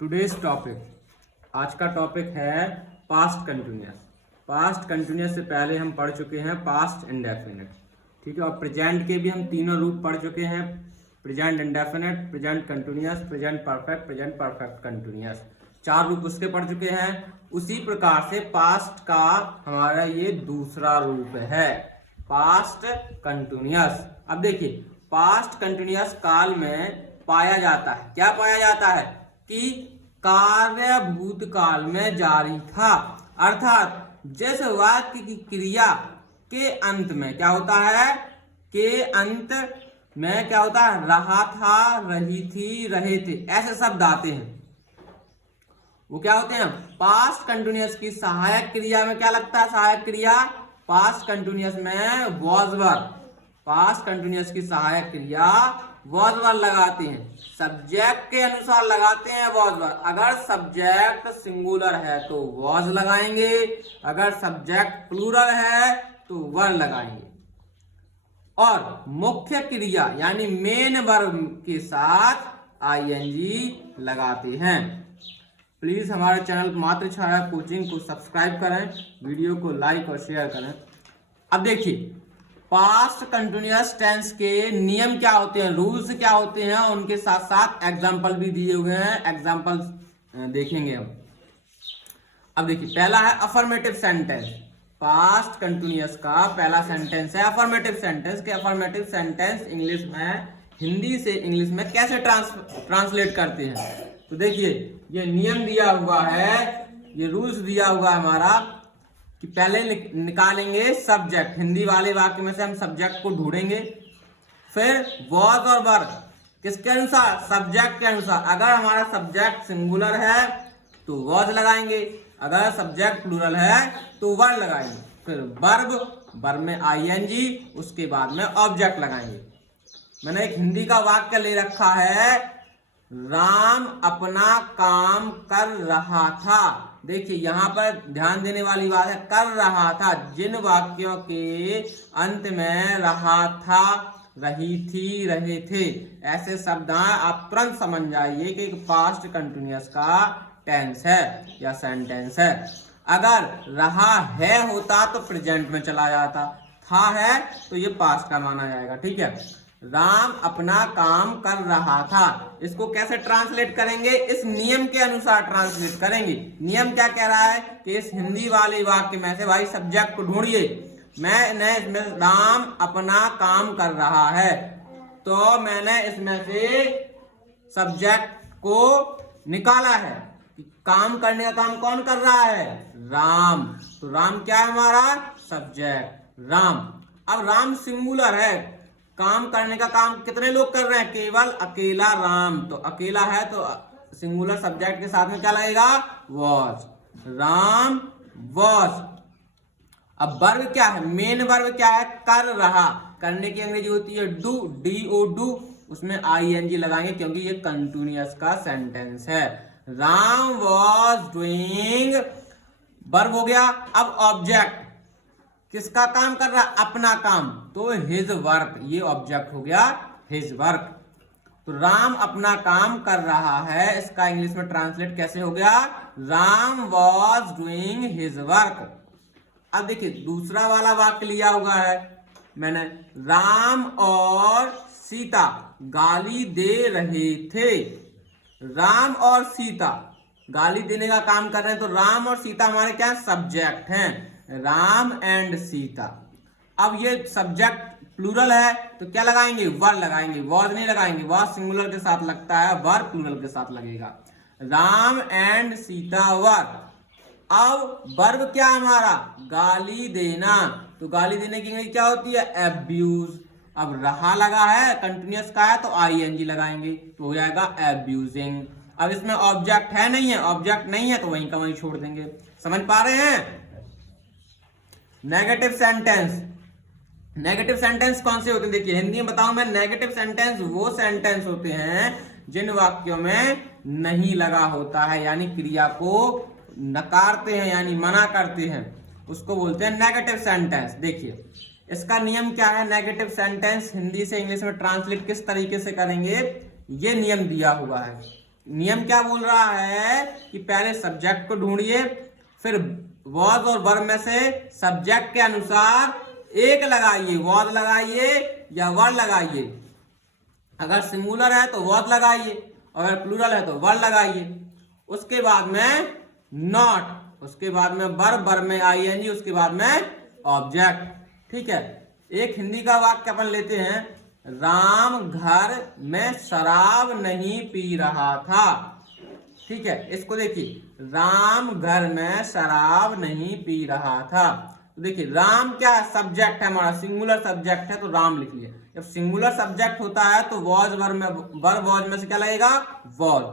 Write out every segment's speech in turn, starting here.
Today's topic, आज का topic है पास्ट कंटिन्यूअस। पास्ट कंटिन्यूअस से पहले हम पढ़ चुके हैं पास्ट इंडेफिनिट, ठीक है। और प्रेजेंट के भी हम तीनों रूप पढ़ चुके हैं, present indefinite, present continuous, present perfect continuous. 4 रूप उसके पढ़ चुके हैं। उसी प्रकार से पास्ट का हमारा ये दूसरा रूप है, पास्ट कंटिन्यूअस। अब देखिए, पास्ट कंटिन्यूअस काल में पाया जाता है, क्या पाया जाता है कि कार्य भूतकाल में जारी था, अर्थात जिस वाक्य की क्रिया के अंत में क्या होता है, के अंत में क्या होता है, रहा था, रही थी, रहे थे, ऐसे शब्द आते हैं, वो क्या होते हैं पास्ट कंटिन्यूअस की सहायक क्रिया में क्या लगता है, सहायक क्रिया पास्ट कंटिन्यूअस में वॉज वर, पास्ट कंटिन्यूअस की सहायक क्रिया वॉज वर लगाते हैं, सब्जेक्ट के अनुसार लगाते हैं वॉज वर। अगर सब्जेक्ट सिंगुलर है तो वॉज लगाएंगे, अगर सब्जेक्ट प्लूरल है तो वर लगाएंगे। और मुख्य क्रिया यानी मेन वर्ब के साथ आईएनजी लगाते हैं। प्लीज हमारे चैनल मातृ छाया कोचिंग को सब्सक्राइब करें, वीडियो को लाइक और शेयर करें। अब देखिए, पास्ट कंटिन्यूअस टेंस के नियम क्या होते हैं, रूल्स क्या होते हैं, उनके साथ साथ एग्जाम्पल भी दिए हुए हैं, एग्जाम्पल देखेंगे हम। अब देखिए, पहला है अफर्मेटिव सेंटेंस। पास्ट कंटिन्यूअस का पहला सेंटेंस है अफर्मेटिव सेंटेंस। के अफर्मेटिव सेंटेंस इंग्लिश में, हिंदी से इंग्लिश में कैसे ट्रांसलेट करते हैं। तो देखिए, ये नियम दिया हुआ है, ये रूल्स दिया हुआ है हमारा कि पहले निकालेंगे सब्जेक्ट, हिंदी वाले वाक्य में से हम सब्जेक्ट को ढूंढेंगे, फिर वॉज और वर किसके अनुसार, सब्जेक्ट के अनुसार। अगर हमारा सब्जेक्ट सिंगुलर है तो वॉज लगाएंगे, अगर सब्जेक्ट प्लूरल है तो वर लगाएंगे, फिर वर्ब में आईएनजी, उसके बाद में ऑब्जेक्ट लगाएंगे। मैंने एक हिंदी का वाक्य ले रखा है, राम अपना काम कर रहा था। देखिए, यहां पर ध्यान देने वाली बात है, कर रहा था। जिन वाक्यों के अंत में रहा था, रही थी, रहे थे, ऐसे शब्द आप तुरंत समझ जाइए कि पास्ट कंटिन्यूअस का टेंस है या सेंटेंस है। अगर रहा है होता तो प्रेजेंट में चला जाता, था है तो ये पास्ट का माना जाएगा, ठीक है। राम अपना काम कर रहा था, इसको कैसे ट्रांसलेट करेंगे, इस नियम के अनुसार ट्रांसलेट करेंगे। नियम क्या कह रहा है कि इस हिंदी वाले वाक्य में से भाई सब्जेक्ट को ढूंढिए। मैंने इसमें राम अपना काम कर रहा है, तो मैंने इसमें से सब्जेक्ट को निकाला है कि काम करने का काम कौन कर रहा है, राम। तो राम क्या है हमारा, सब्जेक्ट, राम। अब राम सिंगुलर है, काम करने का काम कितने लोग कर रहे हैं, केवल अकेला राम। तो अकेला है तो सिंगुलर सब्जेक्ट के साथ में क्या लगेगा, वॉज, राम वॉज। अब वर्ब क्या है, मेन वर्ब क्या है, कर रहा। करने की अंग्रेजी होती है डू, DO डू, उसमें आईएनजी लगाएंगे क्योंकि ये कंटिन्यूअस का सेंटेंस है। राम वॉज डूइंग, वर्ब हो गया। अब ऑब्जेक्ट किसका काम कर रहा है, अपना काम, तो हिज वर्क, ये ऑब्जेक्ट हो गया हिज वर्क। तो राम अपना काम कर रहा है, इसका इंग्लिश में ट्रांसलेट कैसे हो गया, Ram was doing his work. अब देखिए, दूसरा वाला वाक्य लिया हुआ है मैंने, राम और सीता गाली दे रहे थे। राम और सीता गाली देने का काम कर रहे हैं, तो राम और सीता हमारे क्या सब्जेक्ट हैं, राम एंड सीता। अब ये सब्जेक्ट प्लूरल है तो क्या लगाएंगे, वर लगाएंगे, वॉज नहीं लगाएंगे, वॉज सिंगुलर के साथ लगता है, वर प्लूरल के साथ लगेगा। राम एंड सीता वर। अब वर्ब क्या हमारा, गाली देना, तो गाली देने की इंग्लिश क्या होती है, एब्यूज। अब रहा लगा है, कंटिन्यूअस का है तो आईएनजी लगाएंगे, तो हो जाएगा एब्यूजिंग। अब इसमें ऑब्जेक्ट है नहीं है, ऑब्जेक्ट नहीं है तो वहीं का वहीं छोड़ देंगे। समझ पा रहे हैं। नेगेटिव सेंटेंस, नेगेटिव सेंटेंस कौन से होते हैं, देखिए हिंदी में बताऊं मैं, नेगेटिव सेंटेंस वो सेंटेंस होते हैं जिन वाक्यों में नहीं लगा होता है, यानी क्रिया को नकारते हैं यानी मना करते हैं, उसको बोलते हैं नेगेटिव सेंटेंस। देखिए, इसका नियम क्या है, नेगेटिव सेंटेंस हिंदी से इंग्लिश में ट्रांसलेट किस तरीके से करेंगे, ये नियम दिया हुआ है। नियम क्या बोल रहा है कि पहले सब्जेक्ट को ढूंढिए, फिर वॉज और वर्ब में से सब्जेक्ट के अनुसार एक लगाइए, वॉज लगाइए या वर्ब लगाइए। अगर सिंगुलर है तो वॉज लगाइए, अगर प्लूरल है तो वर्ब लगाइए। उसके बाद में नॉट, उसके बाद में वर्ब, वर्ब में आईएनजी, उसके बाद में ऑब्जेक्ट। ठीक है, एक हिंदी का वाक्य अपन लेते हैं, राम घर में शराब नहीं पी रहा था। ठीक है, इसको देखिए, राम घर में शराब नहीं पी रहा था। तो देखिए राम क्या है, सब्जेक्ट है हमारा, सिंगुलर सब्जेक्ट है तो राम लिख लिया। जब सिंगुलर सब्जेक्ट होता है तो वॉज वर्ब में, वर्ब वॉज में से क्या लगेगा, वॉज।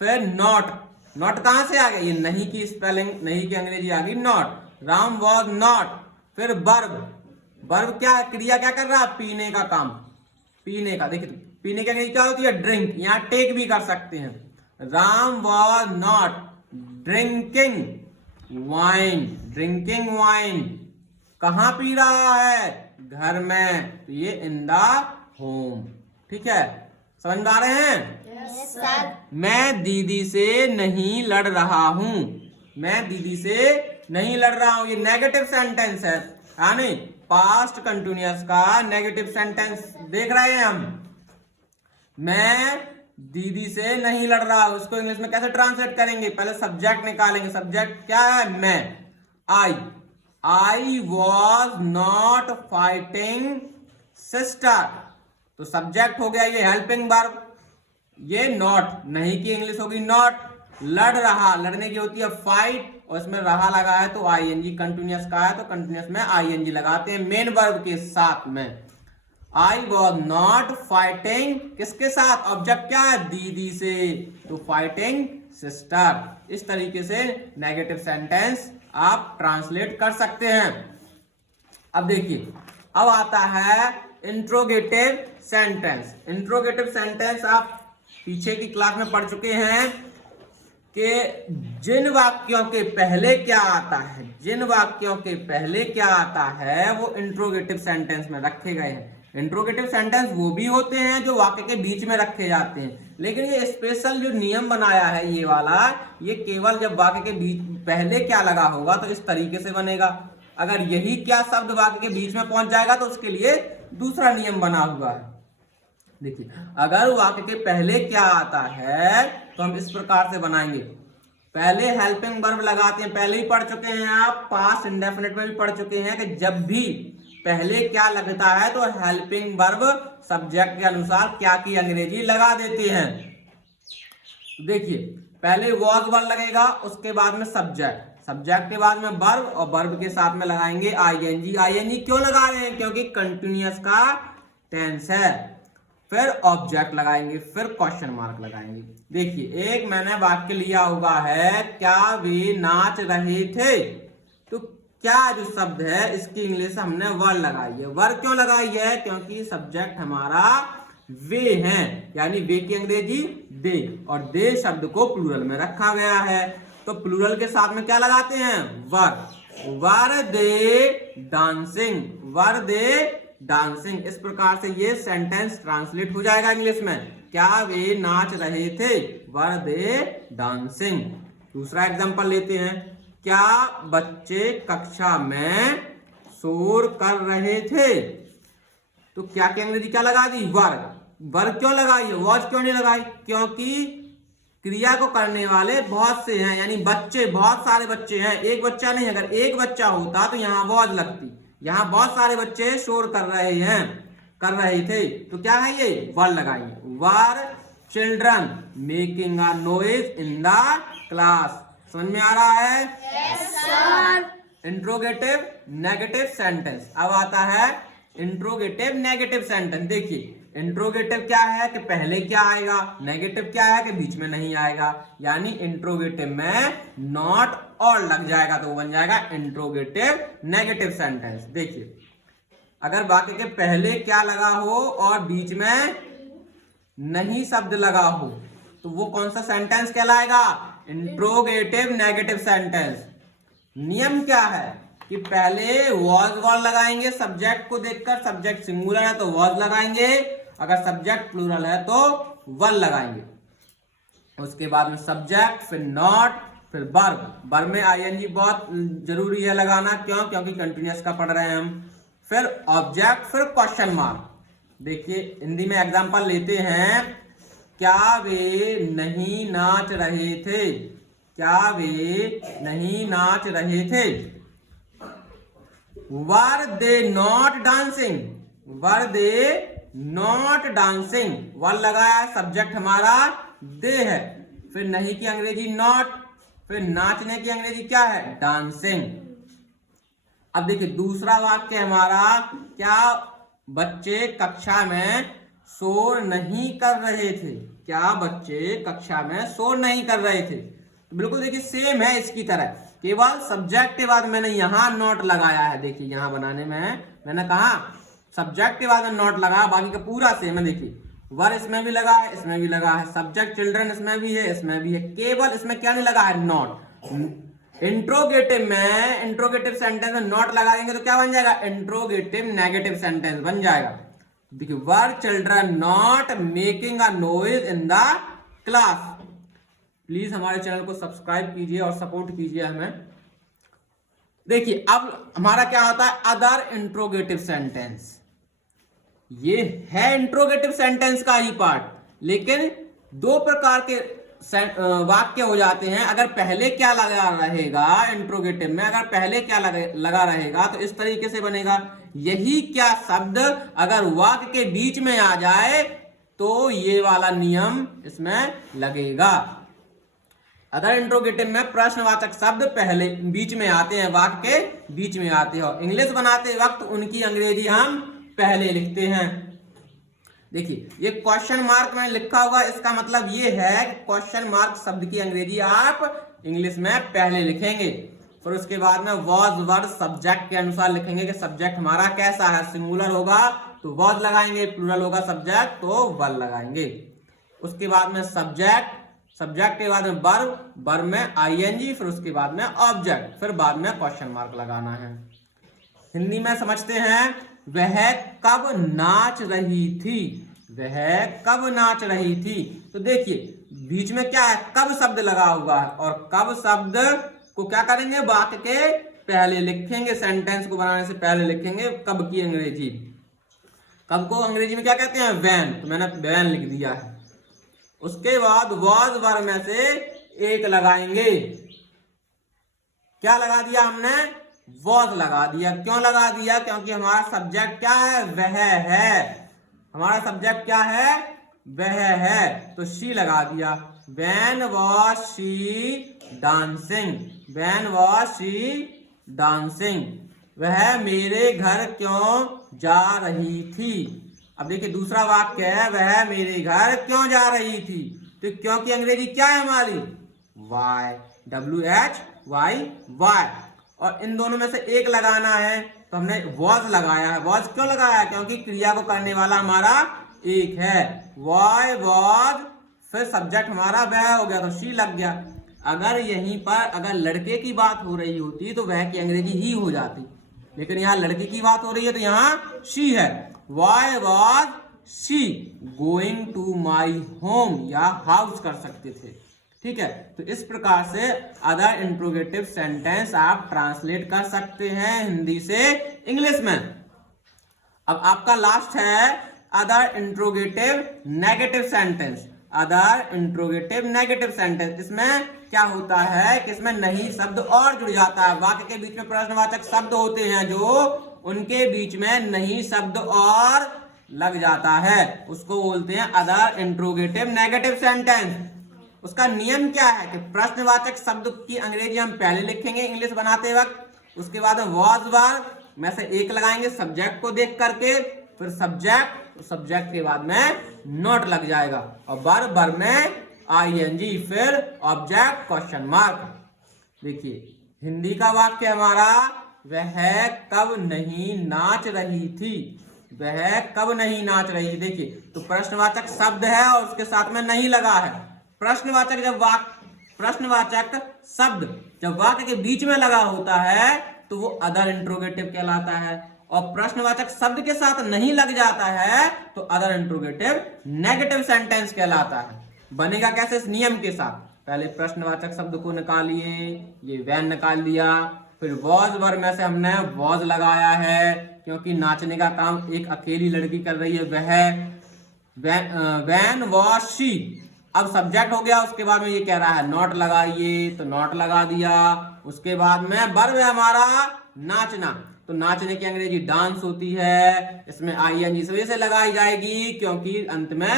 फिर नॉट, नॉट कहां से आ गया, ये नहीं की स्पेलिंग, नहीं की अंग्रेजी आ गई नॉट, राम वॉज नॉट। फिर वर्ब, वर्ब क्या है, क्रिया क्या कर रहा है, पीने का काम, पीने का। देखिए पीने की अंग्रेजी क्या होती है, ड्रिंक, यहाँ टेक भी कर सकते हैं। Ram was not drinking wine, drinking wine. कहां पी रहा है, घर में, तो ये इन द होम। ठीक है, समझ में आ रहे हैं? Yes, sir. मैं दीदी से नहीं लड़ रहा हूं, मैं दीदी से नहीं लड़ रहा हूं, ये नेगेटिव सेंटेंस है, यानी पास्ट कंटिन्यूअस का नेगेटिव सेंटेंस देख रहे हैं हम। मैं दीदी से नहीं लड़ रहा हूं, उसको इंग्लिश में कैसे ट्रांसलेट करेंगे, पहले सब्जेक्ट निकालेंगे। सब्जेक्ट क्या है, मैं, I was not fighting sister, तो सब्जेक्ट हो गया ये हेल्पिंग वर्ब, ये नॉट, नहीं की इंग्लिश होगी नॉट। लड़ रहा, लड़ने की होती है फाइट, और इसमें रहा लगा है तो आईएनजी, कंटिन्यूअस का है तो कंटिन्यूअस में आईएनजी लगाते हैं मेन वर्ब के साथ में। आई वॉज नॉट फाइटिंग, किसके साथ, ऑब्जेक्ट क्या है, दीदी से, तो फाइटिंग सिस्टर। इस तरीके से नेगेटिव सेंटेंस आप ट्रांसलेट कर सकते हैं। अब देखिए, अब आता है इंट्रोगेटिव सेंटेंस। इंट्रोगेटिव सेंटेंस आप पीछे की क्लास में पढ़ चुके हैं कि जिन वाक्यों के पहले क्या आता है, जिन वाक्यों के पहले क्या आता है वो इंट्रोगेटिव सेंटेंस में रखे गए हैं। इंट्रोगेटिव सेंटेंस वो भी होते हैं जो वाक्य के बीच में रखे जाते हैं, लेकिन ये स्पेशल जो नियम बनाया है ये वाला, ये केवल जब वाक्य के बीच पहले क्या लगा होगा तो इस तरीके से बनेगा। अगर यही क्या शब्द वाक्य के बीच में पहुंच जाएगा तो उसके लिए दूसरा नियम बना हुआ है। देखिए, अगर वाक्य के पहले क्या आता है तो हम इस प्रकार से बनाएंगे, पहले हेल्पिंग वर्ब लगाते हैं। पहले ही पढ़ चुके हैं आप, पास्ट इंडेफिनिट में भी पढ़ चुके हैं कि जब भी पहले क्या लगता है तो हेल्पिंग वर्ब सब्जेक्ट के अनुसार क्या की अंग्रेजी लगा देते हैं। देखिए, पहले वॉज वर्ब लगेगा, उसके बाद में सब्जेक्ट, सब्जेक्ट के बाद में वर्ब, और वर्ब के साथ में लगाएंगे आईएनजी। आईएनजी क्यों लगा रहे हैं, क्योंकि कंटिन्यूअस का टेंस है। फिर ऑब्जेक्ट लगाएंगे, फिर क्वेश्चन मार्क लगाएंगे। देखिए, एक मैंने वाक्य लिया हुआ है, क्या वे नाच रहे थे, तो क्या जो शब्द है इसकी इंग्लिश हमने वर लगाई है। वर क्यों लगाई है, क्योंकि सब्जेक्ट हमारा वे हैं, यानी वे की अंग्रेजी दे, और दे शब्द को प्लूरल में रखा गया है, तो प्लूरल के साथ में क्या लगाते हैं, वर। वर दे डांसिंग, वर दे डांसिंग। इस प्रकार से ये सेंटेंस ट्रांसलेट हो जाएगा इंग्लिश में, क्या वे नाच रहे थे, वर दे डांसिंग। दूसरा एग्जांपल लेते हैं, क्या बच्चे कक्षा में शोर कर रहे थे, तो क्या की अंग्रेजी क्या लगा दी, वर। वर क्यों लगाई है, वॉज क्यों नहीं लगाई, क्योंकि क्रिया को करने वाले बहुत से हैं, यानी बच्चे, बहुत सारे बच्चे हैं, एक बच्चा नहीं। अगर एक बच्चा होता तो यहाँ वॉज लगती, यहाँ बहुत सारे बच्चे शोर कर रहे हैं, कर रहे थे, तो क्या है ये, वर लगाएंगे। Were children making a noise in the class. समझ में आ रहा है? Yes, sir. Interrogative negative sentence. अब आता है इंट्रोगेटिव नेगेटिव सेंटेंस। देखिए, इंट्रोगेटिव क्या है कि पहले क्या आएगा, नेगेटिव क्या है कि बीच में नहीं आएगा, यानी इंट्रोगेटिव में नॉट और लग जाएगा तो बन जाएगा इंट्रोगेटिव नेगेटिव सेंटेंस। देखिए, अगर वाक्य के पहले क्या लगा हो और बीच में नहीं शब्द लगा हो तो वो कौन सा सेंटेंस कहलाएगा, इंट्रोगेटिव नेगेटिव सेंटेंस। नियम क्या है कि पहले वॉज वर्ब लगाएंगे, सब्जेक्ट को देखकर, सब्जेक्ट सिंगुलर है तो वॉज लगाएंगे, अगर सब्जेक्ट प्लूरल है तो वर लगाएंगे। उसके बाद में सब्जेक्ट, फिर नॉट, फिर वर्ब। वर्ब में आईएनजी बहुत जरूरी है लगाना, क्यों? क्योंकि कंटिन्यूअस का पढ़ रहे हैं हम। फिर ऑब्जेक्ट, फिर क्वेश्चन मार्क। देखिए हिंदी में एग्जांपल लेते हैं, क्या वे नहीं नाच रहे थे? क्या वे नहीं नाच रहे थे? Were they not dancing? Were they not dancing. Were लगाया, सब्जेक्ट हमारा दे है, फिर नहीं की अंग्रेजी नॉट, फिर नाचने की अंग्रेजी क्या है? डांसिंग। अब देखिए दूसरा वाक्य हमारा, क्या बच्चे कक्षा में शोर नहीं कर रहे थे? क्या बच्चे कक्षा में शोर नहीं कर रहे थे? तो बिल्कुल देखिए सेम है इसकी तरह, केवल सब्जेक्ट के बाद मैंने यहां नोट लगाया है। देखिए यहां बनाने में मैंने कहा सब्जेक्ट के बाद नोट लगा, बाकी का पूरा सेम है। देखिए वर इसमें भी लगा है, इसमें भी लगा है, सब्जेक्ट चिल्ड्रन इसमें भी है, इसमें भी है, केवल इसमें क्या नहीं लगा है? नॉट। इंट्रोगेटिव में, इंट्रोगेटिव सेंटेंस में नॉट लगाएंगे तो क्या बन जाएगा? इंट्रोगेटिव नेगेटिव सेंटेंस बन जाएगा। देखिए were children not making a noise in the class. Please हमारे चैनल को सब्सक्राइब कीजिए और सपोर्ट कीजिए हमें। देखिए अब हमारा क्या होता है? Other interrogative sentence. ये है इंट्रोगेटिव सेंटेंस का ही पार्ट, लेकिन दो प्रकार के वाक्य हो जाते हैं। अगर पहले क्या लगा रहेगा इंट्रोगेटिव में, अगर पहले क्या लगा रहेगा तो इस तरीके से बनेगा, यही क्या शब्द अगर वाक्य के बीच में आ जाए तो ये वाला नियम इसमें लगेगा। अदर इंट्रोगेटिव में प्रश्नवाचक शब्द पहले बीच में आते हैं, वाक्य के बीच में आते हैं। इंग्लिश बनाते वक्त उनकी अंग्रेजी हम पहले लिखते हैं। देखिए ये क्वेश्चन मार्क में लिखा होगा, इसका मतलब ये है कि क्वेश्चन मार्क शब्द की अंग्रेजी आप इंग्लिश में पहले लिखेंगे। फिर उसके बाद में वॉज वर्ड सब्जेक्ट के अनुसार लिखेंगे कि सब्जेक्ट हमारा कैसा है। सिंगुलर होगा तो वॉज लगाएंगे, प्लूरल होगा सब्जेक्ट तो वर लगाएंगे। उसके बाद में सब्जेक्ट, सब्जेक्ट के बाद में वर्ब, वर्ब में आईएनजी, फिर उसके बाद में ऑब्जेक्ट, फिर बाद में क्वेश्चन मार्क लगाना है। हिंदी में समझते हैं, वह कब नाच रही थी? वह कब नाच रही थी? तो देखिए बीच में क्या है? कब शब्द लगा हुआ है, और कब शब्द को क्या करेंगे? वाक्य के पहले लिखेंगे, सेंटेंस को बनाने से पहले लिखेंगे कब की अंग्रेजी। कब को अंग्रेजी में क्या कहते हैं? व्हेन। तो मैंने व्हेन लिख दिया है। उसके बाद वॉज वर्ब में से एक लगाएंगे। क्या लगा दिया हमने? वॉज लगा दिया। क्यों लगा दिया? क्योंकि हमारा सब्जेक्ट क्या है? वह है। हमारा सब्जेक्ट क्या है? वह है, तो शी लगा दिया। When was she dancing? When was she dancing? वह मेरे घर क्यों जा रही थी? अब देखिए दूसरा वाक्य है, वह मेरे घर क्यों जा रही थी? तो क्यों की अंग्रेजी क्या है हमारी? Why. WHY, why। और इन दोनों में से एक लगाना है, तो हमने was लगाया है। was क्यों लगाया है? क्योंकि क्रिया को करने वाला हमारा एक है। why was, फिर सब्जेक्ट हमारा वह हो गया तो शी लग गया। अगर यहीं पर अगर लड़के की बात हो रही होती तो वह की अंग्रेजी ही हो जाती, लेकिन यहाँ लड़के की बात हो रही है तो यहाँ शी है। why was she going to my home, या हाउस कर सकते थे। ठीक है, तो इस प्रकार से अदर इंट्रोगेटिव सेंटेंस आप ट्रांसलेट कर सकते हैं हिंदी से इंग्लिश में। अब आपका लास्ट है other interrogative negative sentence. Other interrogative negative sentence, इसमें क्या होता है कि इसमें नहीं शब्द और जुड़ जाता है। वाक्य के बीच में प्रश्नवाचक शब्द होते हैं जो उनके बीच में नहीं शब्द और लग जाता है, उसको बोलते हैं अदर इंट्रोगेटिव नेगेटिव सेंटेंस। उसका नियम क्या है कि प्रश्नवाचक शब्द की अंग्रेजी हम पहले लिखेंगे इंग्लिश बनाते वक्त। उसके बाद वॉज वर्ब में से एक लगाएंगे सब्जेक्ट को देख करके, फिर सब्जेक्ट, सब्जेक्ट के बाद में नोट लग जाएगा, और वर्ब, वर्ब में आईएनजी, फिर ऑब्जेक्ट, क्वेश्चन मार्क। देखिए हिंदी का वाक्य हमारा, वह कब नहीं नाच रही थी। वह कब नहीं नाच रही थी। देखिए तो प्रश्नवाचक शब्द है और उसके साथ में नहीं लगा है। प्रश्नवाचक जब प्रश्नवाचक शब्द जब वाक्य के बीच में लगा होता है तो वो अदर इंट्रोगेटिव कहलाता है, और प्रश्नवाचक शब्द के साथ नहीं लग जाता है तो अदर इंट्रोगेटिव नेगेटिव सेंटेंस कहलाता है। बनेगा कैसे? इस नियम के साथ, पहले प्रश्नवाचक शब्द को निकालिए, ये वैन निकाल लिया, फिर वॉज वर्ब में से हमने वॉज लगाया है क्योंकि नाचने का काम एक अकेली लड़की कर रही है, वह वैन वॉज शी। अब सब्जेक्ट हो गया, उसके बाद में ये कह रहा है नॉट लगाइए, तो नॉट लगा दिया। उसके बाद में वर्ब है हमारा नाचना, तो नाचने की अंग्रेजी डांस होती है, इसमें आईएनजी इस वजह से लगाई जाएगी क्योंकि अंत में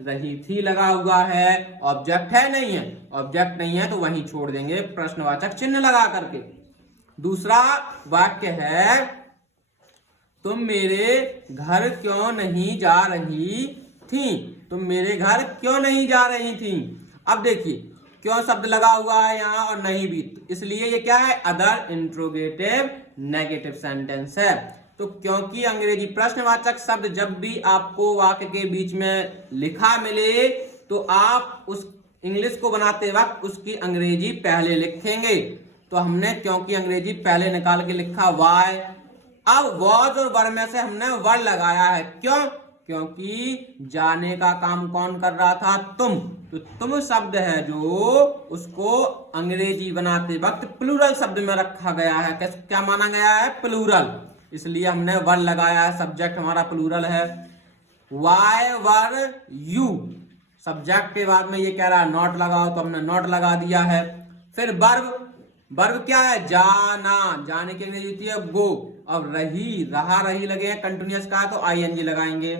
रही थी लगा हुआ है, ऑब्जेक्ट है नहीं है, ऑब्जेक्ट नहीं है तो वहीं छोड़ देंगे प्रश्नवाचक चिन्ह लगा करके। दूसरा वाक्य है तुम मेरे घर क्यों नहीं जा रही थी, तुम मेरे घर क्यों नहीं जा रही थी। अब देखिए क्यों शब्द लगा हुआ है यहाँ और नहीं भी, इसलिए ये क्या है? अदर इंट्रोगेटिव नेगेटिव सेंटेंस है। तो क्योंकि अंग्रेजी प्रश्नवाचक शब्द जब भी आपको वाक्य के बीच में लिखा मिले तो आप उस इंग्लिश को बनाते वक्त उसकी अंग्रेजी पहले लिखेंगे। तो हमने क्योंकि अंग्रेजी पहले निकाल के लिखा वाई। अब वॉज और वर में से हमने वर लगाया है, क्यों? क्योंकि जाने का काम कौन कर रहा था? तुम। तो तुम शब्द है जो उसको अंग्रेजी बनाते वक्त प्लूरल शब्द में रखा गया है। क्या माना गया है? प्लूरल, इसलिए हमने वर लगाया है। सब्जेक्ट हमारा प्लूरल है। वाई वर यू, सब्जेक्ट के बाद में ये कह रहा है नॉट लगाओ, तो हमने नॉट लगा दिया है। फिर वर्ब, वर्ब क्या है? जाना, जाने की अंग्रेजी होती है गो। अब रही, रहा रही लगे हैं, कंटिन्यूअस का तो आईएनजी लगाएंगे।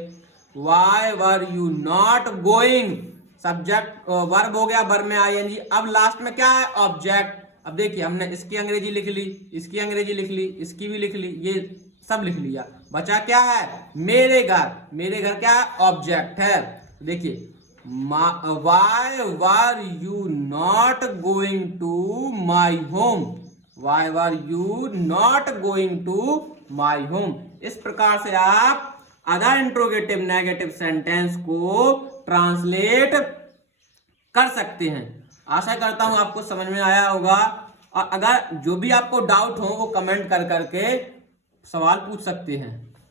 Why were you not going, subject verb हो गया, वर्ब में आईएनजी। अब लास्ट में क्या है? ऑब्जेक्ट। अब देखिए हमने इसकी अंग्रेजी लिख ली, इसकी अंग्रेजी लिख ली, इसकी भी लिख ली, ये सब लिख लिया, बचा क्या है? मेरे घर। मेरे घर क्या है? ऑब्जेक्ट है। देखिए why were you not going to my home, why were you not going to my home। इस प्रकार से आप अदर इंट्रोगेटिव नेगेटिव सेंटेंस को ट्रांसलेट कर सकते हैं। आशा करता हूं आपको समझ में आया होगा, और अगर जो भी आपको डाउट हो वो कमेंट कर करके सवाल पूछ सकते हैं।